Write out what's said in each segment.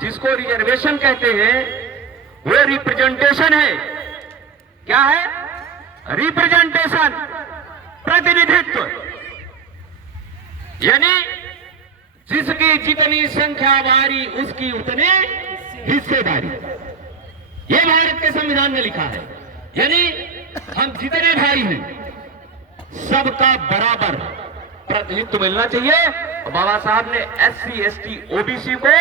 जिसको रिजर्वेशन कहते हैं वो रिप्रेजेंटेशन है। क्या है? रिप्रेजेंटेशन, प्रतिनिधित्व। यानी जिसकी जितनी संख्या बारी उसकी उतनी हिस्सेदारी। ये भारत के संविधान में लिखा है। यानी हम जितने भाई हैं सबका बराबर प्रतिनिधित्व मिलना चाहिए। बाबा साहब ने एससी, एसटी, ओबीसी को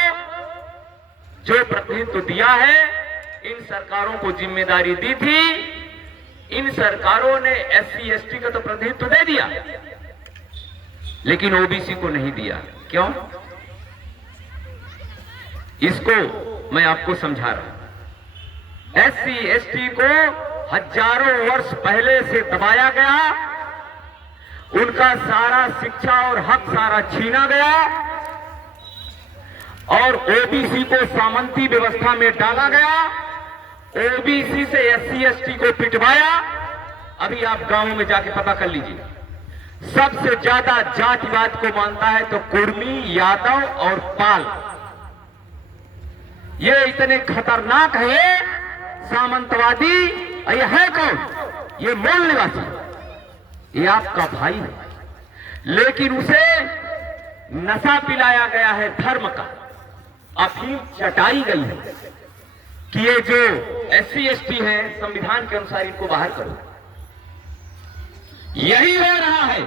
जो प्रतिनिधित्व दिया है, इन सरकारों को जिम्मेदारी दी थी। इन सरकारों ने एससी, एसटी का तो प्रतिनिधित्व दे दिया, लेकिन ओबीसी को नहीं दिया। क्यों? इसको मैं आपको समझा रहा हूं। एससी, एसटी को हजारों वर्ष पहले से दबाया गया, उनका सारा शिक्षा और हक सारा छीना गया और ओबीसी को सामंती व्यवस्था में डाला गया। ओबीसी से एससी, एसटी को पिटवाया। अभी आप गांवों में जाके पता कर लीजिए, सबसे ज्यादा जातिवाद को मानता है तो कुर्मी, यादव और पाल। ये इतने खतरनाक है सामंतवादी। ये है कौन? ये मूल निवासी, ये आपका भाई है, लेकिन उसे नशा पिलाया गया है धर्म का। अफीम चटाई गई है कि ये जो एससी, एसटी है संविधान के अनुसार इनको बाहर करो। यही हो रहा है।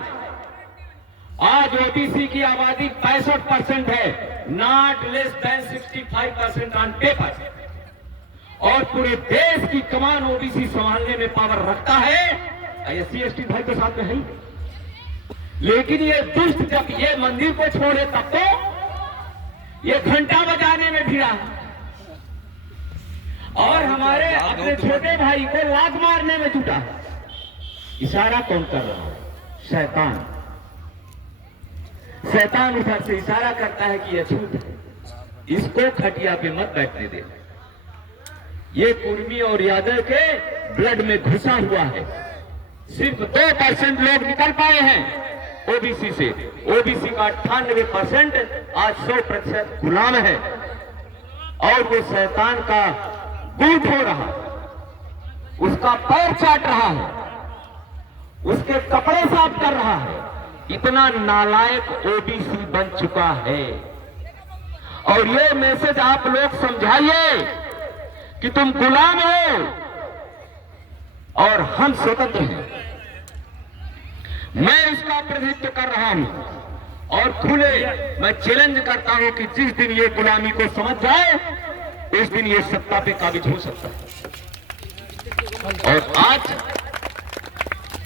आज ओबीसी की आबादी 65% है, not less than 65% on paper. और पूरे देश की कमान ओबीसी संभालने में पावर रखता है। एससी, एसटी भाई के साथ में है ही। लेकिन ये दुष्ट जब ये मंदिर को छोड़े तब तो ये घंटा बजाने में भिड़ा और हमारे अपने छोटे भाई को लात मारने में जुटा। इशारा कौन कर रहा है? शैतान। शैतान उधर से इशारा करता है कि यह छूट है, इसको खटिया पे मत बैठने दे। ये कुर्मी और यादव के ब्लड में घुसा हुआ है। सिर्फ 2% लोग निकल पाए हैं ओबीसी से। ओबीसी का 98% आज 100% गुलाम है और वो शैतान का गुट हो रहा, उसका पैर चाट रहा है, उसके कपड़े साफ कर रहा है। इतना नालायक ओबीसी बन चुका है। और ये मैसेज आप लोग समझाइए कि तुम गुलाम हो और हम स्वतंत्र हैं। मैं इसका प्रतिनिधित्व कर रहा हूं और खुले मैं चैलेंज करता हूं कि जिस दिन ये गुलामी को समझ जाए उस दिन ये सत्ता पे काबिज हो सकता है। और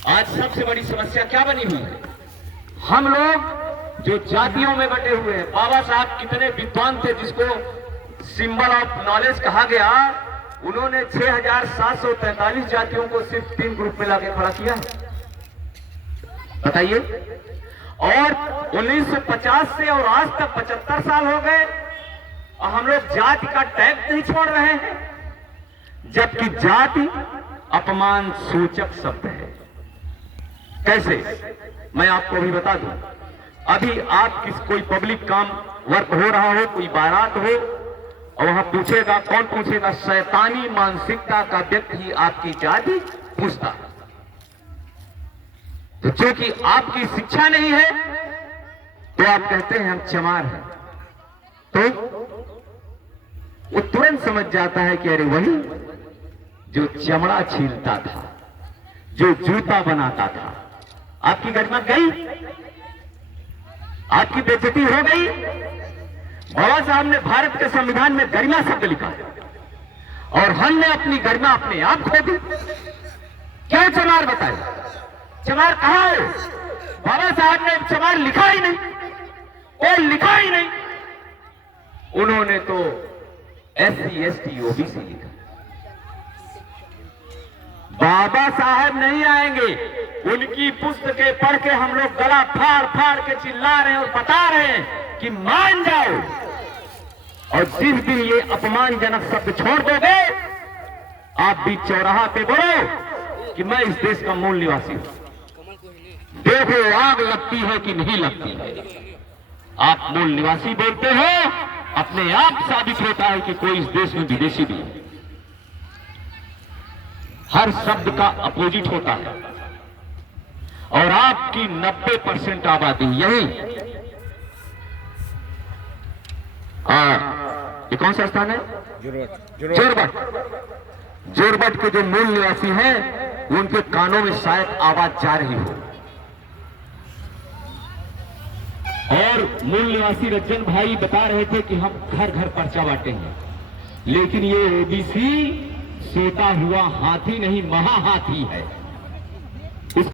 आज सबसे बड़ी समस्या क्या बनी हुई है? हम लोग जो जातियों में बटे हुए हैं, बाबा साहब कितने विद्वान थे जिसको सिंबल ऑफ नॉलेज कहा गया, उन्होंने 6743 जातियों को सिर्फ 3 ग्रुप में लाके खड़ा किया। बताइए। और 1950 से और आज तक 75 साल हो गए और हम लोग जाति का टैग नहीं छोड़ रहे हैं, जबकि जाति अपमान सूचक शब्द है। कैसे? मैं आपको भी बता दूं। अभी आप कोई पब्लिक काम वर्क हो रहा हो, कोई बारात हो और वहां पूछेगा, कौन पूछेगा? शैतानी मानसिकता का व्यक्ति आपकी जाति पूछता। तो क्योंकि आपकी शिक्षा नहीं है तो आप कहते हैं हम चमार हैं, तो वो तुरंत समझ जाता है कि अरे वही जो चमड़ा छीलता था, जो जूता बनाता था, आपकी गरिमा गई, आपकी बेइज्जती हो गई। बाबा साहब ने भारत के संविधान में गरिमा शब्द लिखा और हमने अपनी गरिमा अपने आप खो दी। क्या चमार बताए? चमार कहां है? बाबा साहब ने चमार लिखा ही नहीं, और लिखा ही नहीं। उन्होंने तो एससी, एसटी, ओबीसी लिखा। बाबा साहब नहीं आएंगे, उनकी पुस्तकें पढ़ के हम लोग गला फाड़ फाड़ के चिल्ला रहे हैं और बता रहे हैं कि मान जाओ। और जिस दिन ये अपमानजनक शब्द छोड़ दोगे, आप भी चौराहा पे बोलो कि मैं इस देश का मूल निवासी हूं। देखो आग लगती है कि नहीं लगती है। आप मूल निवासी बोलते हो अपने आप साबित होता है कि कोई इस देश में विदेशी भी है। हर शब्द का अपोजिट होता है और आपकी 90% आबादी यही ये कौन सा स्थान है? जोरबट के जो मूल निवासी हैं उनके कानों में शायद आवाज जा रही हो। और मूल निवासी रज्जन भाई बता रहे थे कि हम घर घर पर्चा बांटे हैं, लेकिन ये ओबीसी सोता हुआ हाथी नहीं, महाहाथी है।